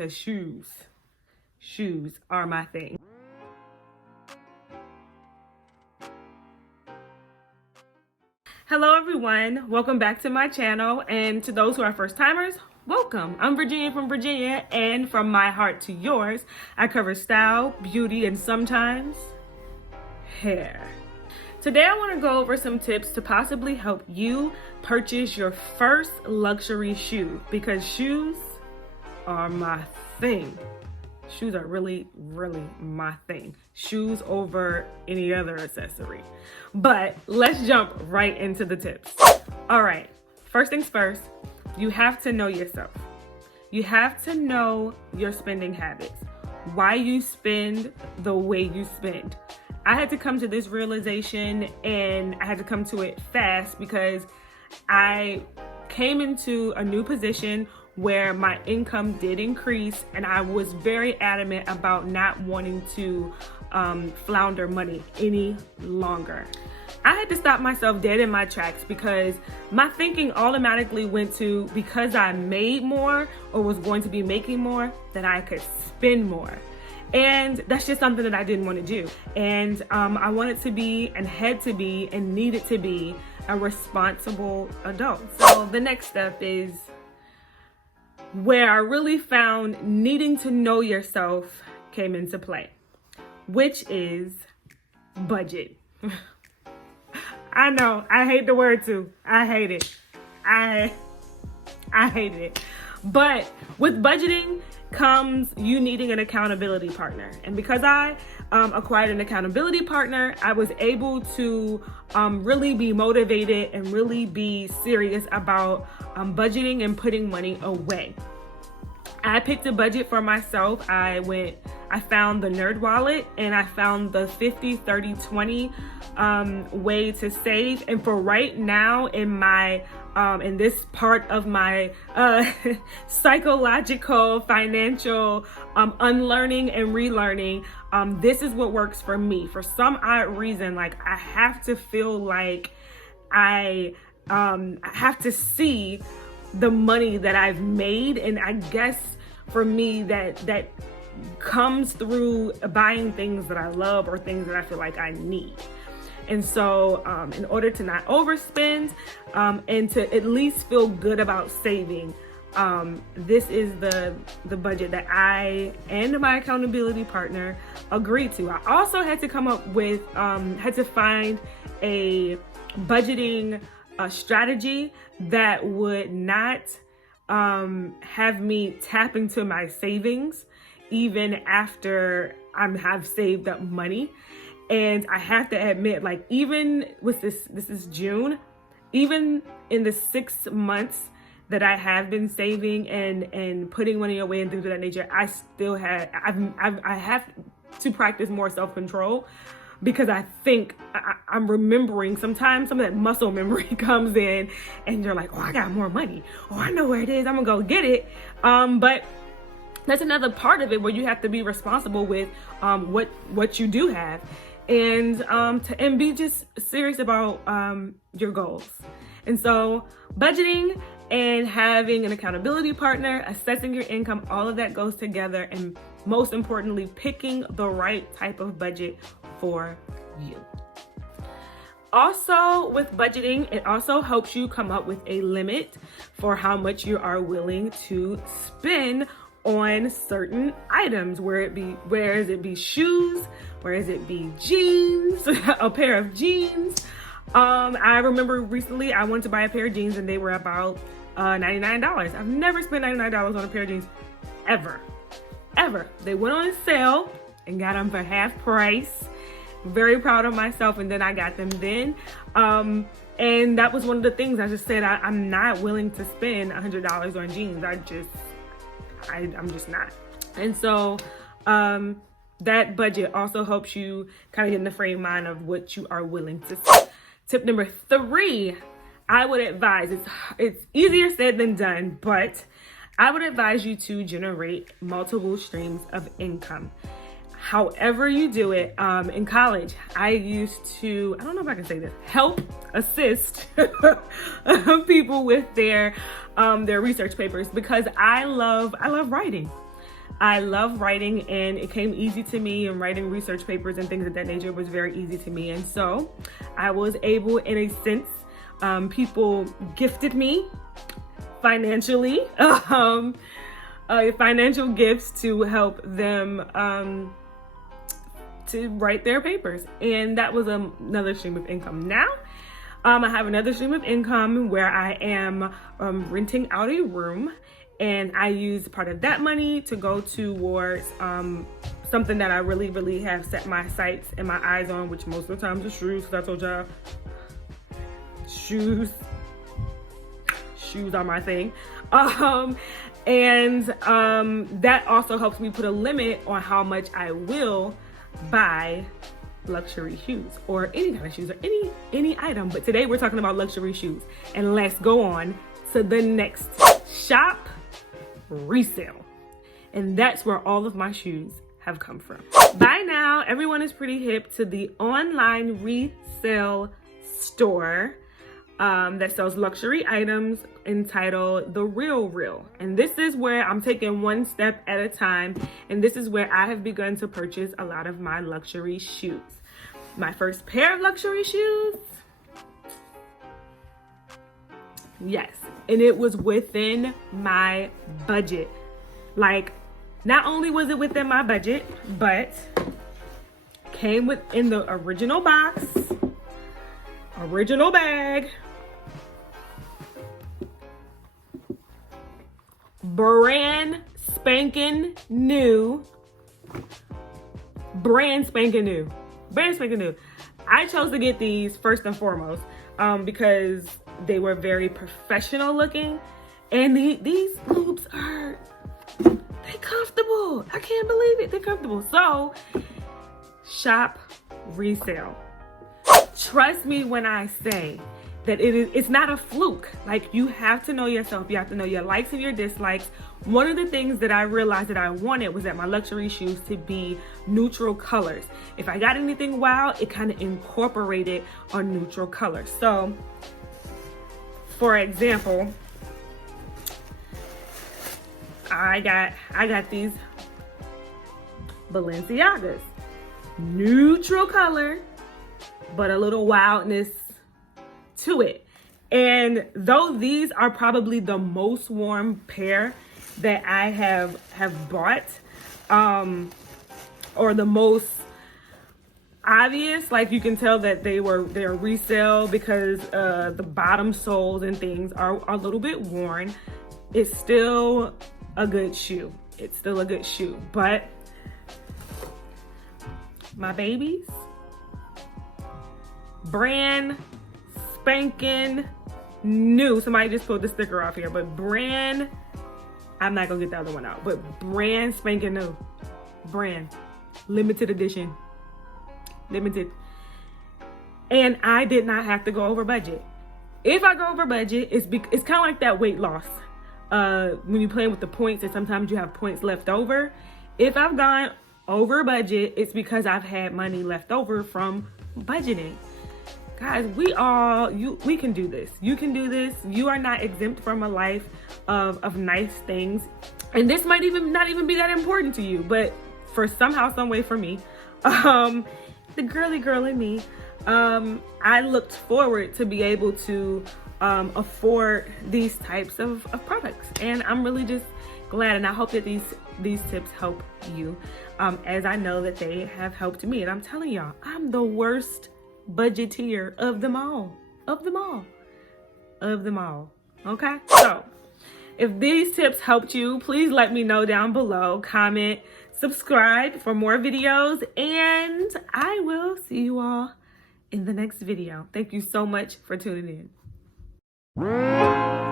Because shoes are my thing. Hello everyone, welcome back to my channel, and to those who are first timers, welcome. I'm Virginia from Virginia, and from my heart to yours, I cover style, beauty, and sometimes hair. Today I want to go over some tips to possibly help you purchase your first luxury shoe, because shoes are my thing. Shoes are really my thing. Shoes over any other accessory. But let's jump right into the tips. All right, first things first, you have to know yourself. You have to know your spending habits, why you spend the way you spend. I had to come to this realization, and I had to come to it fast because I came into a new position where my income did increase, and I was very adamant about not wanting to flounder money any longer. I had to stop myself dead in my tracks because my thinking automatically went to, because I made more or was going to be making more, that I could spend more. And that's just something that I didn't want to do. And I wanted to be, and had to be, and needed to be a responsible adult. So the next step is where I really found needing to know yourself came into play, which is budget. I know, I hate the word too. I hate it. I hate it. But with budgeting comes you needing an accountability partner. And because I acquired an accountability partner, I was able to really be motivated and really be serious about budgeting and putting money away. I picked a budget for myself. I found the Nerd Wallet, and I found the 50-30-20 way to save. And for right now, in this part of my psychological, financial unlearning and relearning, this is what works for me. For some odd reason, like, I have to feel like I have to see the money that I've made, and I guess for me that comes through buying things that I love or things that I feel like I need. And so in order to not overspend and to at least feel good about saving, this is the budget that I and my accountability partner agreed to. I also had to come up with, had to find a budgeting strategy that would not have me tap into my savings even after I have saved up money. And I have to admit, like, even with this is June, even in the 6 months that I have been saving and putting money away and things of that nature, I still I have to practice more self-control, because I think I'm remembering, sometimes some of that muscle memory comes in and you're like, oh, I got more money. Oh, I know where it is. I'm gonna go get it. But that's another part of it where you have to be responsible with what you do have, and be just serious about your goals. And so budgeting and having an accountability partner, assessing your income, all of that goes together, and most importantly, picking the right type of budget for you. Also, with budgeting, it also helps you come up with a limit for how much you are willing to spend on certain items, whereas it be shoes, whereas it be jeans, a pair of jeans. I remember recently I wanted to buy a pair of jeans, and they were about $99. I've never spent $99 on a pair of jeans, ever. They went on sale and got them for half price. Very proud of myself, and then I got them then. And that was one of the things I just said, I'm not willing to spend $100 on jeans. I'm just not. And so that budget also helps you kind of get in the frame of mind of what you are willing to spend. Tip number 3, I would advise, it's easier said than done, but I would advise you to generate multiple streams of income. However you do it, in college, I used to, I don't know if I can say this, assist people with their research papers, because I love writing. I love writing, and it came easy to me, and writing research papers and things of that nature was very easy to me. And so I was able, in a sense, people gifted me financially, financial gifts to help them to write their papers. And that was another stream of income. Now, I have another stream of income where I am renting out a room, and I use part of that money to go towards something that I really have set my sights and my eyes on, which most of the times is shoes, because I told y'all, shoes are my thing. That also helps me put a limit on how much I will buy luxury shoes, or any kind of shoes, or any item. But today we're talking about luxury shoes, and let's go on to the next shop, resale. And that's where all of my shoes have come from. By now, everyone is pretty hip to the online resale store that sells luxury items entitled The Real. And this is where I'm taking one step at a time. And this is where I have begun to purchase a lot of my luxury shoes. My first pair of luxury shoes, yes, and it was within my budget. Like, not only was it within my budget, but came within the original box, original bag, brand spanking new. I chose to get these first and foremost because they were very professional looking, and these loops are, they comfortable. I can't believe it. They're comfortable. So, shop resale. Trust me when I say that it's not a fluke. Like, you have to know yourself. You have to know your likes and your dislikes. One of the things that I realized that I wanted was that my luxury shoes to be neutral colors. If I got anything wild, it kind of incorporated a neutral color. So, for example, I got these Balenciagas, neutral color, but a little wildness to it. And though these are probably the most worn pair that I have bought, or the most obvious, like you can tell that they're resale because the bottom soles and things are a little bit worn, it's still a good shoe. It's still a good shoe. But my babies, brand spanking new. Somebody just pulled the sticker off here, but brand, I'm not gonna get the other one out, but brand spanking new. Brand, limited edition, limited. And I did not have to go over budget. If I go over budget, it's kind of like that weight loss. When you're playing with the points, and sometimes you have points left over. If I've gone over budget, it's because I've had money left over from budgeting. Guys, we can do this. You can do this. You are not exempt from a life of nice things. And this might not even be that important to you, but for somehow, some way for me, the girly girl in me, I looked forward to be able to afford these types of products. And I'm really just glad, and I hope that these tips help you, as I know that they have helped me. And I'm telling y'all, I'm the worst budgeteer of them all. Okay? So, if these tips helped you, please let me know down below. Comment, subscribe for more videos, and I will see you all in the next video. Thank you so much for tuning in.